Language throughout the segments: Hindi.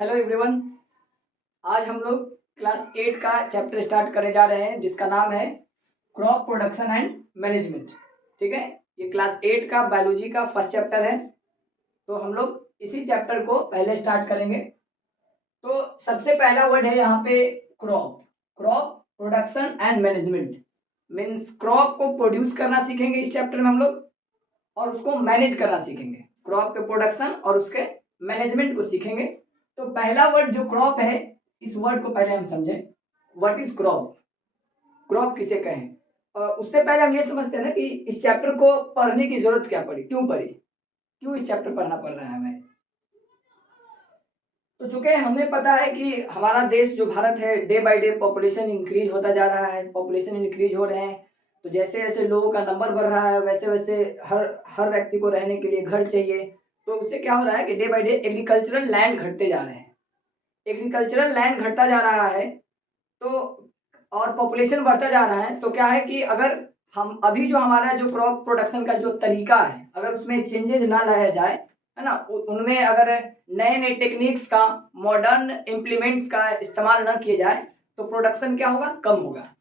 Hello everyone. आज हम लोग क्लास 8 का चैप्टर स्टार्ट करने जा रहे हैं जिसका नाम है क्रॉप प्रोडक्शन एंड मैनेजमेंट। ठीक है, ये क्लास 8 का बायोलॉजी का फर्स्ट चैप्टर है। तो हम लोग इसी चैप्टर को पहले स्टार्ट करेंगे। तो सबसे पहला वर्ड है यहाँ पे crop. Crop production and management means crop को प्रोड्यूस करना सीखेंगे इस चैप्टर में हम लोग, और उसको मैनेज करना सीखेंगे। क्रॉप के प्रोडक्शन और उसके मैनेजमेंट को सीखेंगे। तो पहला वर्ड जो क्रॉप है, इस वर्ड को पहले हम समझें। What is crop? क्रॉप किसे कहें? और उससे पहले हम ये समझते हैं ना कि इस चैप्टर को पढ़ने की जरूरत क्या पड़ी, क्यों पड़ी, क्यों इस चैप्टर पढ़ना पड़ रहा है हमें। तो चूंकि हमें पता है कि हमारा देश जो भारत है, day by day population increase होता जा रहा है, पॉपुलेशन इंक्रीज हो रहे हैं। तो जैसे जैसे लोगों का नंबर बढ़ रहा है वैसे वैसे हर हर व्यक्ति को रहने के लिए घर चाहिए। तो उससे क्या हो रहा है कि day by day agricultural land घटते जा रहे हैं। एग्रीकल्चरल लैंड घटता जा रहा है तो और पॉपुलेशन बढ़ता जा रहा है। तो क्या है कि अगर हम अभी जो हमारा जो क्रॉप प्रोडक्शन का जो तरीका है, अगर उसमें चेंजेज ना लाया जाए, है ना, उनमें अगर नए नए टेक्निक्स का, मॉडर्न इम्प्लीमेंट्स का इस्तेमाल न किए जाए तो प्रोडक्शन क्या होगा, कम होगा।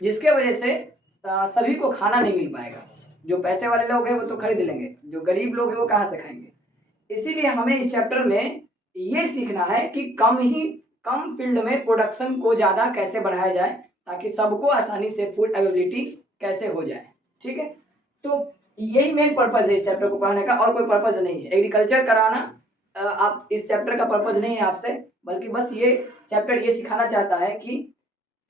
जिसके वजह से सभी को खाना नहीं मिल पाएगा। जो पैसे वाले लोग हैं वो तो खरीद लेंगे, जो गरीब लोग हैं वो कहाँ से खाएंगे। इसीलिए हमें इस चैप्टर में ये सीखना है कि कम फील्ड में प्रोडक्शन को ज़्यादा कैसे बढ़ाया जाए ताकि सबको आसानी से फूड अवेलेबिलिटी कैसे हो जाए। ठीक है, तो यही मेन पर्पज़ है इस चैप्टर को पढ़ाने का, और कोई पर्पज़ नहीं है। एग्रीकल्चर कराना आप इस चैप्टर का पर्पज़ नहीं है आपसे, बल्कि बस ये चैप्टर ये सिखाना चाहता है कि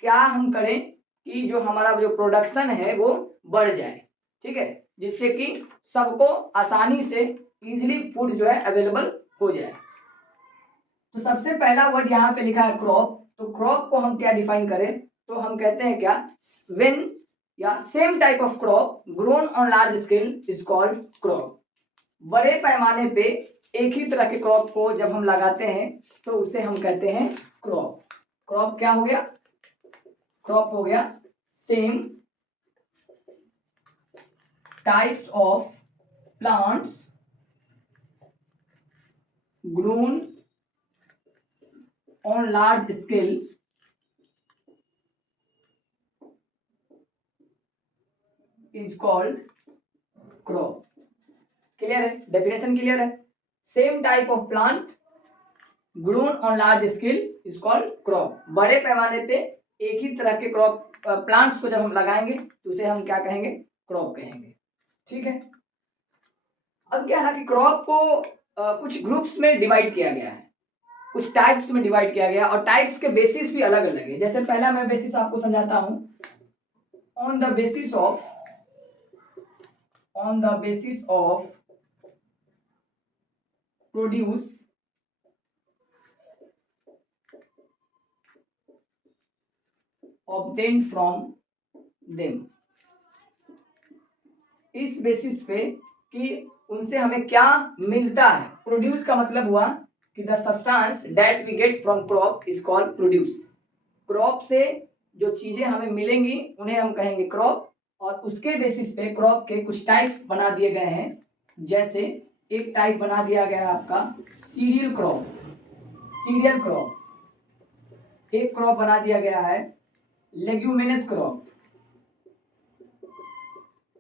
क्या हम करें कि जो हमारा जो प्रोडक्शन है वो बढ़ जाए। ठीक है, जिससे कि सबको आसानी से इजीली फूड जो है अवेलेबल हो जाए। तो सबसे पहला वर्ड यहाँ पे लिखा है क्रॉप। तो क्रॉप को हम क्या डिफाइन करें, तो हम कहते हैं क्या, व्हेन या same type of crop grown on large scale is called crop. बड़े पैमाने पे एक ही तरह के क्रॉप को जब हम लगाते हैं तो उसे हम कहते हैं क्रॉप। क्रॉप क्या हो गया, क्रॉप हो गया same types of plants grown on large scale is called crop। Clear है, डेफिनेशन क्लियर है। Same type of plant grown on large scale is called crop. बड़े पैमाने पे एक ही तरह के क्रॉप प्लांट्स को जब हम लगाएंगे तो उसे हम क्या कहेंगे, क्रॉप कहेंगे। ठीक है, अब क्या है ना कि क्रॉप को कुछ ग्रुप्स में डिवाइड किया गया है, कुछ टाइप्स में डिवाइड किया गया, और टाइप्स के बेसिस भी अलग अलग है। जैसे पहला मैं बेसिस आपको समझाता हूं। On the basis of produce obtained from them. इस बेसिस पे कि उनसे हमें क्या मिलता है। प्रोड्यूस का मतलब हुआ कि the substance that we get from crop is called produce. Crop से जो चीजें हमें मिलेंगी उन्हें हम कहेंगे क्रॉप। और उसके बेसिस पे क्रॉप के कुछ टाइप्स बना दिए गए हैं। जैसे एक टाइप बना दिया गया है आपका सीरियल क्रॉप। सीरियल क्रॉप एक क्रॉप बना दिया गया है। लेग्यूमिनस क्रॉप,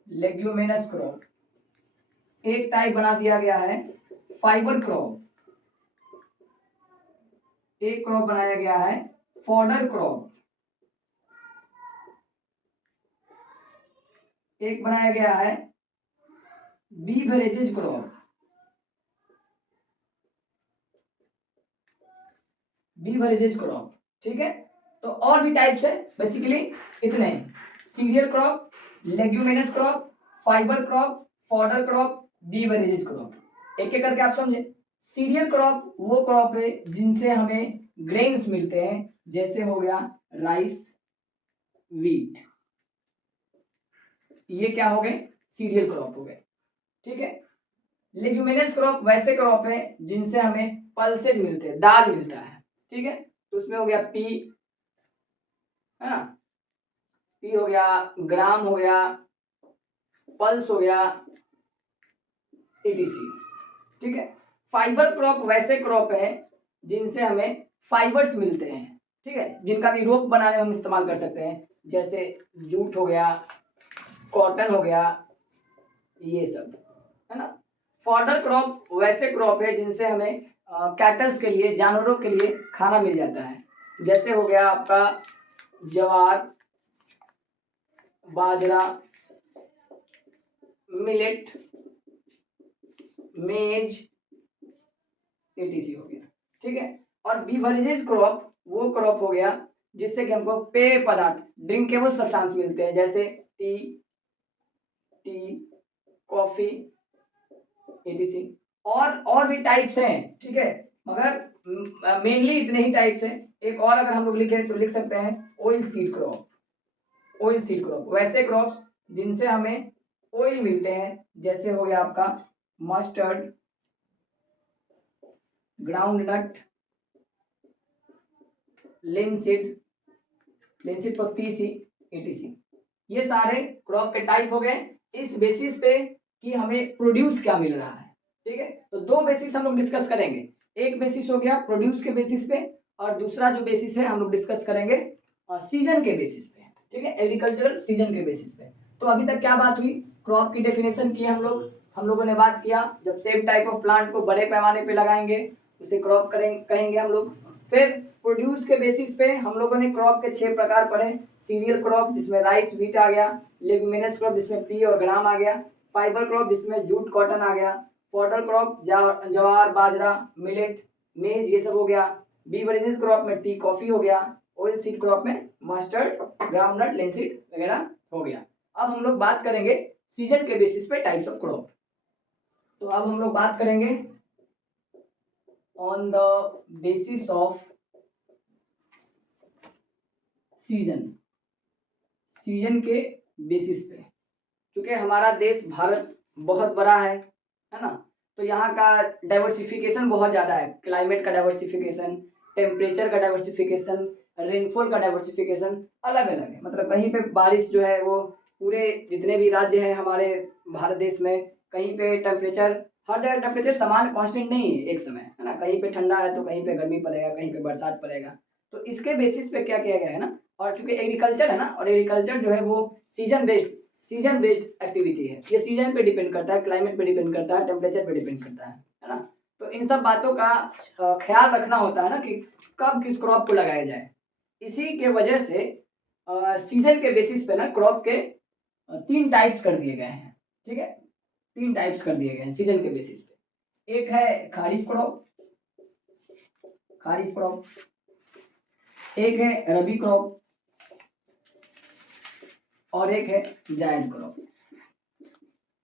लेग्यूमिनस क्रॉप एक टाइप बना दिया गया है। फाइबर क्रॉप एक क्रॉप बनाया गया है। फॉडर क्रॉप एक बनाया गया है। Beverages crop, beverages crop. ठीक है, तो और भी टाइप्स है, बेसिकली इतने: cereal crop, leguminous crop, fibre crop, fodder crop, beverages crop. एक एक करके आप समझे। सीरियल क्रॉप वो क्रॉप है जिनसे हमें ग्रेन्स मिलते हैं, जैसे हो गया राइस, वीट। ये क्या हो गए, सीरियल क्रॉप हो गए। ठीक है, लेग्यूमिनस क्रॉप वैसे क्रॉप है जिनसे हमें पल्सेज मिलते हैं, दाल मिलता है। ठीक है, तो उसमें हो गया पी, है ना, पी हो गया, ग्राम हो गया, पल्स हो गया, etc। ठीक है, फाइबर क्रॉप वैसे क्रॉप है जिनसे हमें फाइबर्स मिलते हैं, ठीक है, जिनका भी रोप बनाने में हम इस्तेमाल कर सकते हैं, जैसे जूट हो गया, कॉटन हो गया, ये सब, है ना। फॉडर क्रॉप वैसे क्रॉप है जिनसे हमें कैटल्स के लिए, जानवरों के लिए खाना मिल जाता है। जैसे हो गया आपका ज्वार, बाजरा, मिलेट, मेज, एटीसी हो गया, ठीक है। और बीवरेजेस क्रॉप वो क्रॉप हो गया जिससे कि हमको पेय पदार्थ, ड्रिंकेबल सब्सटेंस मिलते हैं, जैसे टी, कॉफी, एटीसी। और भी टाइप्स हैं, ठीक है, मगर मेनली इतने ही टाइप्स हैं। एक और अगर हम लोग लिखें तो लिख सकते हैं oil seed crop. Oil seed crop वैसे क्रॉप्स जिनसे हमें ऑयल मिलते हैं, जैसे हो गया आपका mustard, groundnut, linseed, linseed पत्ती सी, एटीसी। ये सारे क्रॉप के टाइप हो गए। इस बेसिस पे कि हमें प्रोड्यूस क्या मिल रहा है, ठीक है। तो दो बेसिस हम लोग डिस्कस करेंगे। एक बेसिस हो गया प्रोड्यूस के बेसिस पे, और दूसरा जो बेसिस है हम लोग डिस्कस करेंगे सीजन के बेसिस पे, ठीक है, एग्रीकल्चरल सीजन के बेसिस पे। तो अभी तक क्या बात हुई, क्रॉप की डेफिनेशन की हम लोगों ने बात किया। जब सेम टाइप ऑफ प्लांट को बड़े पैमाने पे लगाएंगे उसे क्रॉप कहेंगे हम लोग। फिर प्रोड्यूस के बेसिस पे हम लोगों ने क्रॉप के 6 प्रकार पढ़े। सीरियल क्रॉप जिसमें राइस, व्हीट आ गया, लेगुमिनस क्रॉप जिसमें पी और ग्राम आ गया, फाइबर क्रॉप जिसमें जूट, कॉटन आ गया, फॉडर क्रॉप ज्वार, बाजरा, मिलेट, मेज, ये सब हो गया। बीवरेजेस क्रॉप में टी, कॉफी हो गया। ऑयल सीड क्रॉप में मस्टर्ड, ग्राउंडनट, लिनसीड वगैरह हो गया। अब हम लोग बात करेंगे सीजन के बेसिस पे टाइप्स ऑफ क्रॉप। तो अब हम लोग बात करेंगे on the basis off season, season के बेसिस पे। क्योंकि हमारा देश भारत बहुत बड़ा है ना, तो यहाँ का डाइवर्सिफिकेशन बहुत ज़्यादा है। क्लाइमेट का डाइवर्सिफिकेशन, टेम्परेचर का डाइवर्सिफिकेशन, रेनफॉल का डाइवर्सिफिकेशन अलग अलग है। मतलब कहीं पे बारिश जो है वो पूरे जितने भी राज्य हैं हमारे भारत देश में, कहीं पे टेम्परेचर, हर जगह टेम्परेचर समान कांस्टेंट नहीं है एक समय, है ना। कहीं पे ठंडा है तो कहीं पे गर्मी पड़ेगा, कहीं पे बरसात पड़ेगा। तो इसके बेसिस पे क्या किया गया है ना, और चूंकि एग्रीकल्चर है ना, और एग्रीकल्चर जो है वो सीजन बेस्ड एक्टिविटी है। ये सीजन पे डिपेंड करता है, क्लाइमेट पे डिपेंड करता है, टेम्परेचर पे डिपेंड करता है ना। तो इन सब बातों का ख्याल रखना होता है ना कि कब किस क्रॉप को लगाया जाए। इसी के वजह से सीजन के बेसिस पे ना क्रॉप के 3 टाइप्स कर दिए गए हैं, ठीक है। 3 टाइप्स कर दिए गए हैं सीजन के बेसिस पे। एक है खरीफ क्रॉप, खरीफ क्रॉप। एक है रबी क्रॉप, और एक है जायद क्रॉप।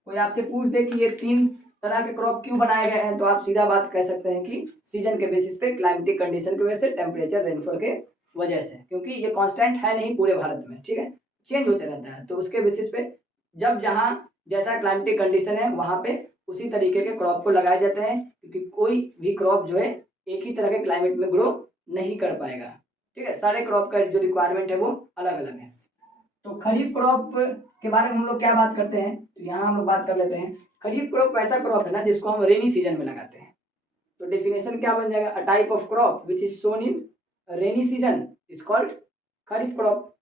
कोई आपसे पूछ दे कि ये 3 तरह के क्रॉप क्यों बनाए गए हैं, तो आप सीधा बात कह सकते हैं कि सीजन के बेसिस पे, क्लाइमेटिक कंडीशन की वजह से, टेम्परेचर, रेनफॉल के वजह से। क्योंकि ये कांस्टेंट है नहीं पूरे भारत में, ठीक है, चेंज होते रहता है। तो उसके बेसिस पे जब जहाँ जैसा क्लाइमेटिक कंडीशन है वहाँ पे उसी तरीके के क्रॉप को लगाए जाते हैं। क्योंकि कोई भी क्रॉप जो है एक ही तरह के क्लाइमेट में ग्रो नहीं कर पाएगा, ठीक है। सारे क्रॉप का जो रिक्वायरमेंट है वो अलग अलग है। तो खरीफ क्रॉप के बारे में हम लोग क्या बात करते हैं, तो यहाँ हम लोग बात कर लेते हैं। खरीफ क्रॉप वैसा क्रॉप है ना जिसको हम रेनी सीजन में लगाते हैं। तो डेफिनेशन क्या बन जाएगा, a type of crop which is sown in rainy season is called kharif crop.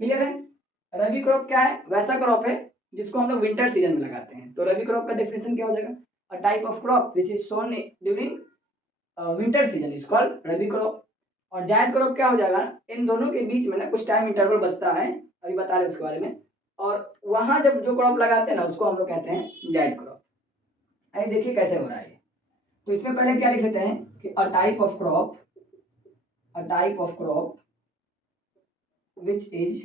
Clear है। रबी क्रॉप क्या है, वैसा क्रॉप है जिसको हम लोग विंटर सीजन में लगाते हैं। तो रबी क्रॉप का डेफिनेशन क्या हो जाएगा, a type of crop which is sown during winter season is called rabi crop. और जायद क्रॉप क्या हो जाएगा, इन दोनों के बीच में ना कुछ टाइम इंटरवल बचता है, अभी बता रहे हैं उसके बारे में। और वहाँ जब जो क्रॉप लगाते हैं ना उसको हम लोग कहते हैं जायद क्रॉप। आइए देखिए कैसे हो रहा है। तो इसमें पहले क्या लिख लेते हैं कि a type of crop, a type of crop which is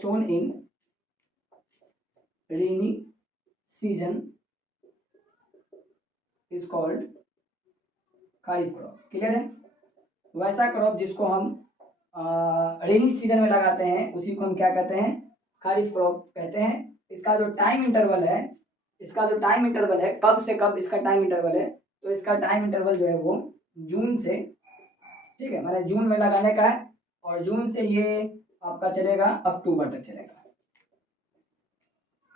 sown in rainy season is called kharif crop. Clear है। वैसा क्रॉप जिसको हम रेनी सीजन में लगाते हैं उसी को हम क्या कहते हैं, खरीफ क्रॉप कहते हैं। इसका जो टाइम इंटरवल है, इसका जो टाइम इंटरवल है, कब से कब इसका टाइम इंटरवल है, तो इसका टाइम इंटरवल जो है वो जून से, ठीक है, मैंने जून में लगाने का है, और जून से ये आपका चलेगा अक्टूबर तक चलेगा।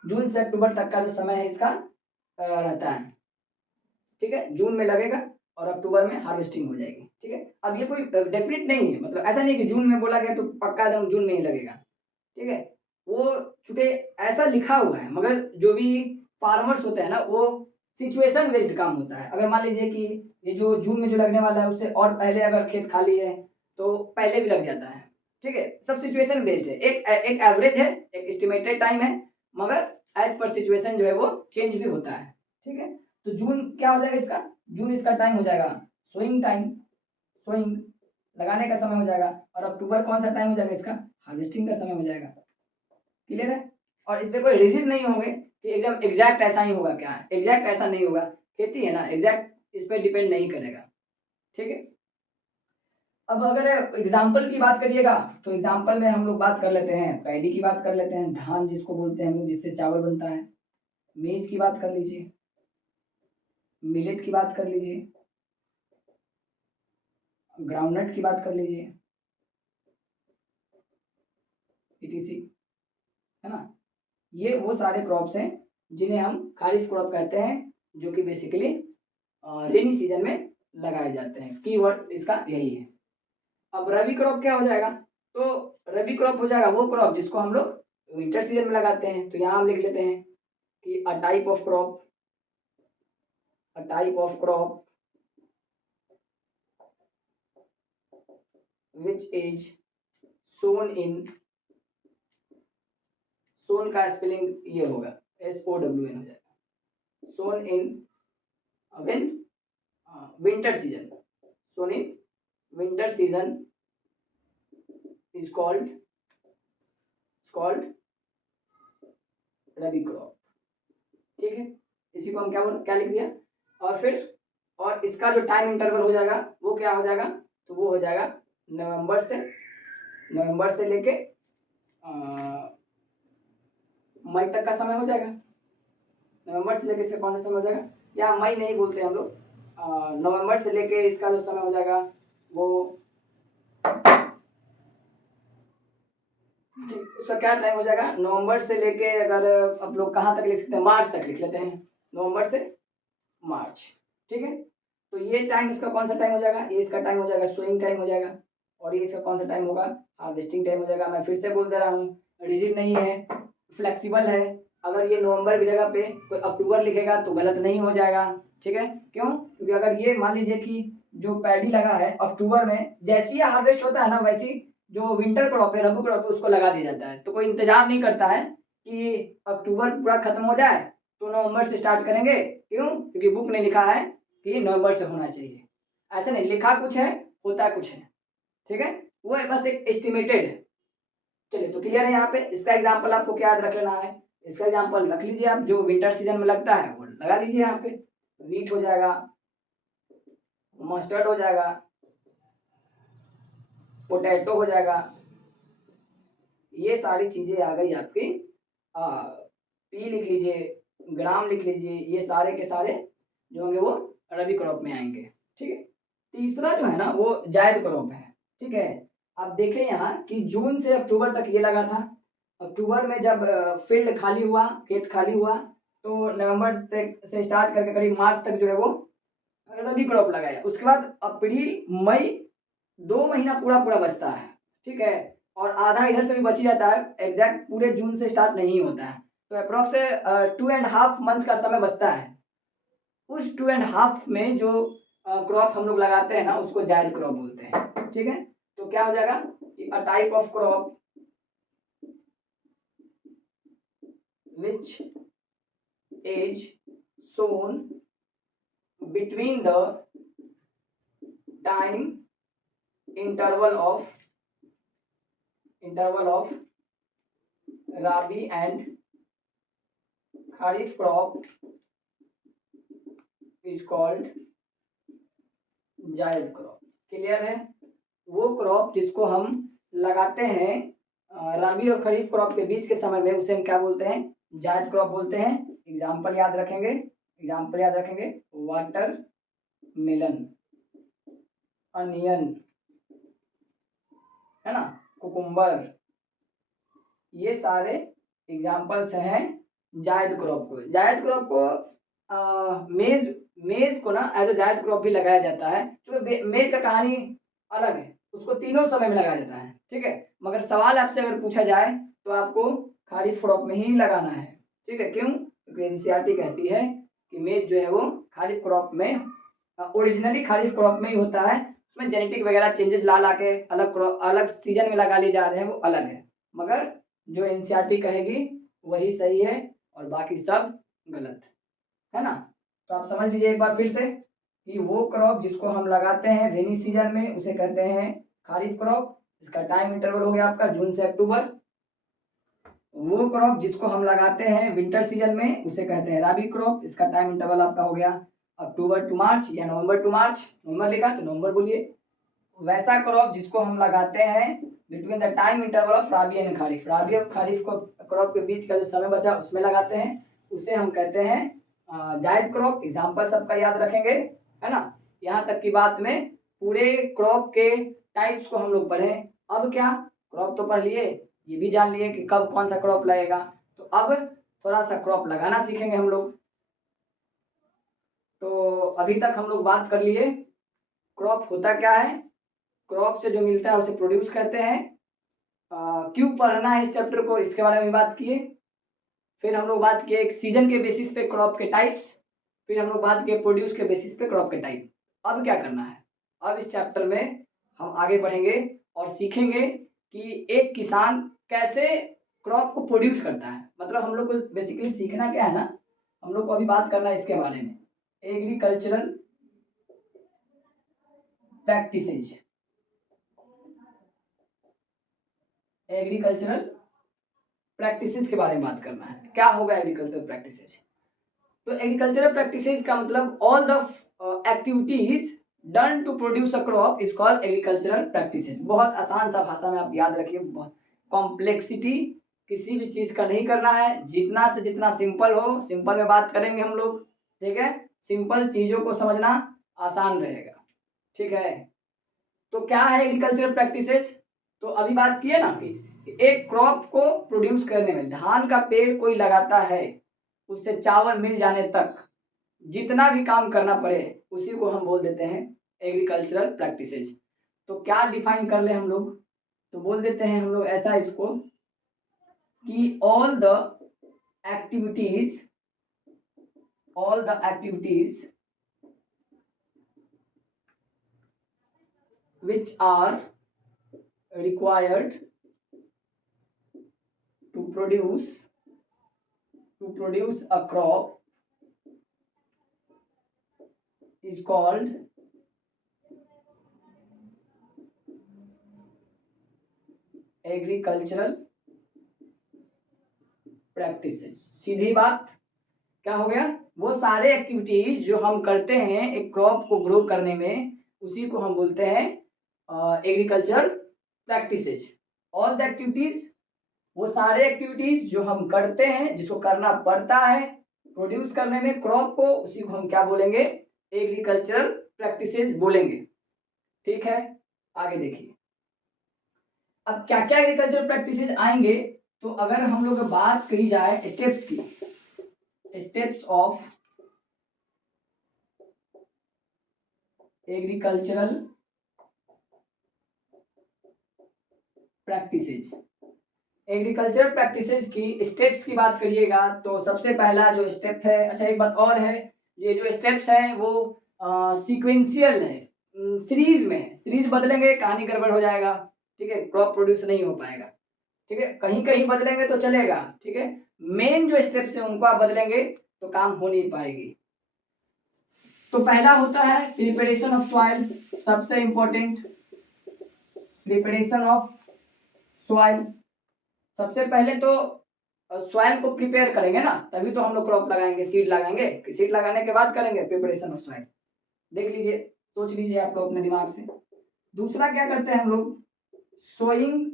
जून से अक्टूबर तक का जो समय है इसका रहता है, ठीक है। जून में लगेगा और अक्टूबर में हार्वेस्टिंग हो जाएगी, ठीक है। अब ये कोई डेफिनेट नहीं है, मतलब ऐसा नहीं कि जून में बोला गया तो पक्का एकदम जून में ही लगेगा, ठीक है। वो चूंकि ऐसा लिखा हुआ है, मगर जो भी फार्मर्स होते हैं ना, वो सिचुएशन बेस्ड काम होता है। अगर मान लीजिए कि ये जो जून में जो लगने वाला है उससे और पहले अगर खेत खाली है तो पहले भी लग जाता है, ठीक है। सब सिचुएशन बेस्ड है, एक एवरेज है, एक एस्टिमेटेड टाइम है, मगर एज पर सिचुएशन जो है वो चेंज भी होता है, ठीक है। तो जून क्या हो जाएगा इसका, जून इसका टाइम हो जाएगा सोइंग टाइम, सोइंग लगाने का समय हो जाएगा। और अक्टूबर कौन सा टाइम हो जाएगा इसका, हार्वेस्टिंग का समय हो जाएगा, क्लियर है। और इस पे कोई रिजिड नहीं होंगे कि एकदम एग्जैक्ट ऐसा ही होगा, क्या एग्जैक्ट ऐसा नहीं होगा, खेती है ना, एग्जैक्ट इस पे डिपेंड नहीं करेगा, ठीक है। अब अगर एग्जाम्पल की बात करिएगा तो एग्जाम्पल में हम लोग बात कर लेते हैं, पैडी की बात कर लेते हैं, धान जिसको बोलते हैं हम लोग, जिससे चावल बनता है। मेज की बात कर लीजिए, मिलेट की बात कर लीजिए, ग्राउंडनट की बात कर लीजिए, etc, है ना। ये वो सारे क्रॉप्स हैं जिन्हें हम खारिफ क्रॉप कहते हैं, जो कि बेसिकली रेनी सीजन में लगाए जाते हैं। कीवर्ड इसका यही है। अब रबी क्रॉप क्या हो जाएगा, तो रबी क्रॉप हो जाएगा वो क्रॉप जिसको हम लोग विंटर सीजन में लगाते हैं। तो यहाँ हम लिख लेते हैं कि a type of crop, a type of crop which is sown in, sown का स्पेलिंग ये होगा SOWN हो जाएगा, sown in win winter season, sown in winter season is called rabi crop, ठीक है। इसी को हम क्या लिख दिया। और फिर और इसका जो टाइम इंटरवल हो जाएगा वो क्या हो जाएगा, तो वो हो जाएगा नवंबर से लेके मई तक का समय हो जाएगा। नवंबर से लेके कौन सा समय हो जाएगा, या मई नहीं बोलते हम लोग, नवंबर से लेके इसका जो समय हो जाएगा वो, उसका क्या टाइम हो जाएगा, नवंबर से लेके, अगर आप लोग कहाँ तक लिख सकते हैं, मार्च तक लिख लेते हैं, नवंबर से मार्च, ठीक है। तो ये टाइम इसका कौन सा टाइम हो जाएगा, ये इसका टाइम हो जाएगा सोइंग टाइम हो जाएगा। और ये इसका कौन सा टाइम होगा, हार्वेस्टिंग टाइम हो जाएगा। मैं फिर से बोल दे रहा हूँ, रिजिड नहीं है, फ्लेक्सिबल है। अगर ये नवंबर की जगह पे कोई अक्टूबर लिखेगा तो गलत नहीं हो जाएगा, ठीक है। क्यों, क्योंकि अगर ये मान लीजिए कि जो पैडी लगा है अक्टूबर में, जैसे ही हार्वेस्ट होता है ना, वैसे ही जो विंटर क्रॉप है, रबी क्रॉप है, उसको लगा दिया जाता है। तो कोई इंतजार नहीं करता है कि अक्टूबर पूरा खत्म हो जाए तो नवंबर से स्टार्ट करेंगे। क्यों, क्योंकि बुक ने लिखा है कि नवंबर से होना चाहिए। ऐसा नहीं, लिखा कुछ है होता कुछ है, ठीक है। वो है बस एक एस्टिमेटेड है। चलिए, तो क्लियर है यहाँ पे। इसका एग्जाम्पल आपको क्या याद रख लेना है, इसका एग्जाम्पल रख लीजिए आप, जो विंटर सीजन में लगता है वो लगा लीजिए यहाँ पे। वीट हो जाएगा, मस्टर्ड हो जाएगा, पोटैटो हो जाएगा, ये सारी चीजें आ गई आपकी। पी लिख लीजिए, ग्राम लिख लीजिए, ये सारे के सारे जो होंगे वो रबी क्रॉप में आएंगे, ठीक है। तीसरा जो है ना वो जायद क्रॉप है, ठीक है। आप देखें यहाँ कि जून से अक्टूबर तक ये लगा था। अक्टूबर में जब फील्ड खाली हुआ, खेत खाली हुआ, तो नवंबर तक से स्टार्ट करके करीब मार्च तक जो है वो रबी क्रॉप लगाया। उसके बाद अप्रैल मई 2 महीना पूरा पूरा बचता है, ठीक है। और आधा इधर से भी बच ही जाता है, एग्जैक्ट पूरे जून से स्टार्ट नहीं होता है। तो अप्रॉक्स 2.5 मंथ का समय बचता है। उस 2.5 में जो क्रॉप हम लोग लगाते हैं ना, उसको जायद क्रॉप बोलते हैं, ठीक है। तो क्या हो जाएगा, a type of crop which is sown between the time interval of rabi and kharif crop is called zaid crop. Clear है, वो क्रॉप जिसको हम लगाते हैं राबी और खरीफ क्रॉप के बीच के समय में, उसे हम क्या बोलते हैं, जायद क्रॉप बोलते हैं। एग्जाम्पल याद रखेंगे, वाटर मेलन, अनियन, है ना, कुकुम्बर, ये सारे एग्जाम्पल्स हैं जायद क्रॉप को। जायद क्रॉप को मेज मेज को ना एज अ जायद क्रॉप भी लगाया जाता है, क्योंकि मेज का कहानी अलग है, उसको तीनों समय में लगाया जाता है, ठीक है। मगर सवाल आपसे अगर पूछा जाए तो आपको खारिफ क्रॉप में ही लगाना है, ठीक है। क्यों? क्योंकि एनसीईआरटी कहती है कि मेज जो है वो खारिफ क्रॉप में, ओरिजिनली खारिफ क्रॉप में ही होता है, उसमें जेनेटिक वगैरह चेंजेस ला ला के अलग सीजन में लगा लिए जा रहे हैं, वो अलग है। मगर जो एनसीईआरटी कहेगी वही सही है और बाकी सब गलत है ना। तो आप समझ लीजिए एक बार फिर से कि वो क्रॉप जिसको हम लगाते हैं रेनी सीजन में उसे कहते हैं खारिफ क्रॉप, इसका टाइम इंटरवल हो गया आपका जून से अक्टूबर। वो क्रॉप जिसको हम लगाते हैं विंटर सीजन में उसे कहते हैं राबी क्रॉप, इसका टाइम इंटरवल आपका हो गया अक्टूबर टू मार्च या नवंबर टू मार्च, नवंबर लिखा तो नवंबर बोलिए। वैसा क्रॉप जिसको हम लगाते हैं between the time interval of rabi and kharif, rabi और खरीफ को क्रॉप के बीच का जो समय बचा उसमें लगाते हैं, उसे हम कहते हैं जायद क्रॉप। एग्जाम्पल सबका याद रखेंगे, है ना। यहाँ तक की बात में पूरे क्रॉप के टाइप्स को हम लोग पढ़े। अब क्या, क्रॉप तो पढ़ लिए, ये भी जान लिए कि कब कौन सा क्रॉप लगेगा, तो अब थोड़ा सा क्रॉप लगाना सीखेंगे हम लोग। तो अभी तक हम लोग बात कर लिए क्रॉप होता क्या है, क्रॉप से जो मिलता है उसे प्रोड्यूस कहते हैं। क्यों पढ़ना है इस चैप्टर को, इसके बारे में बात किए। फिर हम लोग बात किए एक सीजन के बेसिस पे क्रॉप के टाइप्स, फिर हम लोग बात किए प्रोड्यूस के बेसिस पे क्रॉप के टाइप। अब क्या करना है, अब इस चैप्टर में हम आगे बढ़ेंगे और सीखेंगे कि एक किसान कैसे क्रॉप को प्रोड्यूस करता है। मतलब हम लोग को बेसिकली सीखना क्या है ना, हम लोग को अभी बात करना है इसके बारे में, एग्रीकल्चरल प्रैक्टिसेज। एग्रीकल्चरल प्रैक्टिसेस के बारे में बात करना है। क्या होगा एग्रीकल्चरल प्रैक्टिसेस? तो एग्रीकल्चरल प्रैक्टिसेस का मतलब all the activities done to produce a crop is called agricultural practices. बहुत आसान सा भाषा में आप याद रखिए, बहुत कॉम्प्लेक्सिटी किसी भी चीज़ का नहीं करना है, जितना से जितना सिंपल हो, सिंपल में बात करेंगे हम लोग, ठीक है। सिंपल चीज़ों को समझना आसान रहेगा, ठीक है। तो क्या है एग्रीकल्चरल प्रैक्टिसेस? तो अभी बात की है ना कि एक क्रॉप को प्रोड्यूस करने में, धान का पेड़ कोई लगाता है उससे चावल मिल जाने तक जितना भी काम करना पड़े उसी को हम बोल देते हैं एग्रीकल्चरल प्रैक्टिसेज। तो क्या डिफाइन कर ले हम लोग, तो बोल देते हैं हम लोग ऐसा इसको कि all the activities which are required to produce a crop is called agricultural practices. सीधी बात, क्या हो गया, वो सारे एक्टिविटीज जो हम करते हैं एक क्रॉप को ग्रो करने में उसी को हम बोलते हैं agriculture practices. All the activities, वो सारे एक्टिविटीज जो हम करते हैं जिसको करना पड़ता है प्रोड्यूस करने में क्रॉप को, उसी को हम क्या बोलेंगे, एग्रीकल्चरल प्रैक्टिसेज बोलेंगे, ठीक है। आगे देखिए अब क्या क्या एग्रीकल्चर प्रैक्टिसेज आएंगे। तो अगर हम लोग बात करी जाए स्टेप्स की, steps of agricultural practices, agricultural practices की स्टेप्स की बात करिएगा तो सबसे पहला जो स्टेप है, अच्छा एक बात और है, ये जो स्टेप्स हैं वो सीक्वेंशियल है, सीरीज में है, सीरीज बदलेंगे कहानी गड़बड़ हो जाएगा, ठीक है, क्रॉप प्रोड्यूस नहीं हो पाएगा, ठीक है। कहीं कहीं बदलेंगे तो चलेगा, ठीक है। मेन जो स्टेप्स हैं उनको आप बदलेंगे तो काम हो नहीं पाएगी। तो पहला होता है प्रिपरेशन ऑफ सॉइल, सबसे इंपॉर्टेंट प्रिपरेशन ऑफ सॉइल। सबसे पहले तो सॉइल को प्रिपेयर करेंगे ना, तभी तो हम लोग क्रॉप लगाएंगे, सीड लगाएंगे, सीड लगाने के बाद करेंगे प्रिपरेशन ऑफ सॉइल। देख लीजिए, सोच लीजिए आप लोग अपने दिमाग से। दूसरा क्या करते हैं हम लोग, सोइंग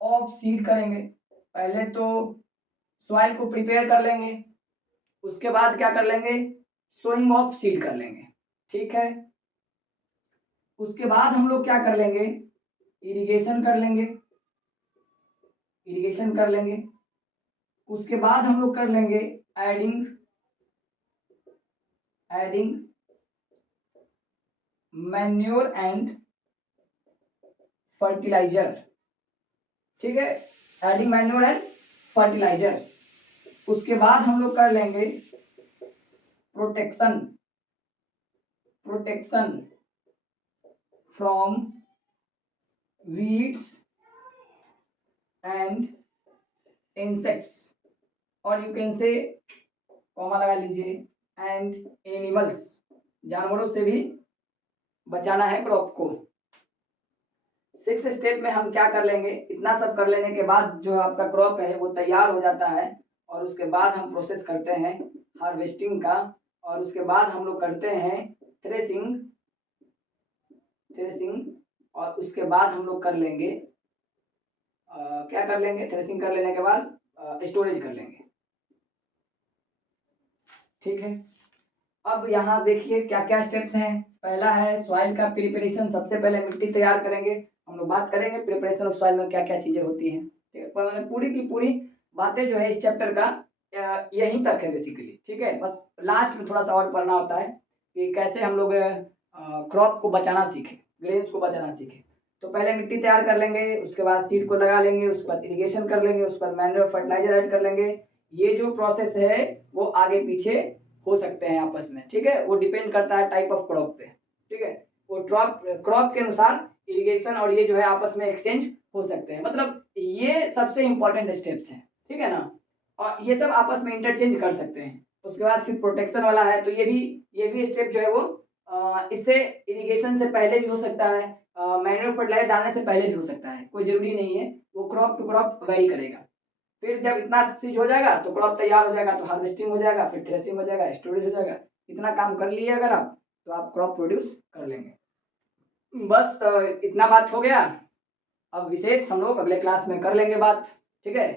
ऑफ सीड करेंगे। पहले तो सॉइल को प्रिपेयर कर लेंगे, उसके बाद क्या कर लेंगे, सोइंग ऑफ सीड कर लेंगे, ठीक है। उसके बाद हम लोग क्या कर लेंगे, इरिगेशन कर लेंगे, इरिगेशन कर लेंगे। उसके बाद हम लोग कर लेंगे adding adding manure and fertiliser, ठीक है, एडिंग मैन्योर एंड फर्टिलाइजर। उसके बाद हम लोग कर लेंगे protection from weeds and insects, और यू कैन से कॉमा लगा लीजिए एंड एनिमल्स, जानवरों से भी बचाना है क्रॉप को। 6th स्टेप में हम क्या कर लेंगे, इतना सब कर लेने के बाद जो आपका क्रॉप है वो तैयार हो जाता है, और उसके बाद हम प्रोसेस करते हैं हार्वेस्टिंग का, और उसके बाद हम लोग करते हैं थ्रेसिंग, और उसके बाद हम लोग कर लेंगे क्या कर लेंगे, थ्रेसिंग कर लेने के बाद स्टोरेज कर लेंगे, ठीक है। अब यहाँ देखिए क्या क्या स्टेप्स हैं। पहला है सॉइल का प्रिपरेशन, सबसे पहले मिट्टी तैयार करेंगे। हम लोग बात करेंगे प्रिपरेशन ऑफ सॉइल में क्या क्या चीज़ें होती हैं, ठीक है। पर मैंने पूरी की पूरी बातें जो है इस चैप्टर का यहीं तक है बेसिकली, ठीक है। बस लास्ट में थोड़ा सा और पढ़ना होता है कि कैसे हम लोग क्रॉप को बचाना सीखें, ग्रेन्स को बचाना सीखें। तो पहले मिट्टी तैयार कर लेंगे, उसके बाद सीड को लगा लेंगे, उसके बाद इरिगेशन कर लेंगे, उसके बाद मैन्योर फर्टिलाइजर ऐड कर लेंगे। ये जो प्रोसेस है वो आगे पीछे हो सकते हैं आपस में, ठीक है। वो डिपेंड करता है टाइप ऑफ क्रॉप पे, ठीक है। वो क्रॉप के अनुसार इरिगेशन और ये जो है आपस में एक्सचेंज हो सकते हैं, मतलब ये सबसे इंपॉर्टेंट स्टेप्स हैं, ठीक है ना। और ये सब आपस में इंटरचेंज कर सकते हैं। उसके बाद फिर प्रोटेक्शन वाला है, तो ये भी स्टेप जो है वो इससे इरिगेशन से पहले भी हो सकता है, मैन्योर फर्टिलाइजर डालने से पहले भी हो सकता है, कोई ज़रूरी नहीं है, वो क्रॉप टू क्रॉप वेरी करेगा। फिर जब इतना चीज हो जाएगा तो क्रॉप तैयार हो जाएगा, तो हार्वेस्टिंग हो जाएगा, फिर थ्रेसिंग हो जाएगा, स्टोरेज हो जाएगा। इतना काम कर लिए अगर आप, तो आप क्रॉप प्रोड्यूस कर लेंगे। बस इतना बात हो गया। अब विशेष हम लोग अगले क्लास में कर लेंगे बात, ठीक है।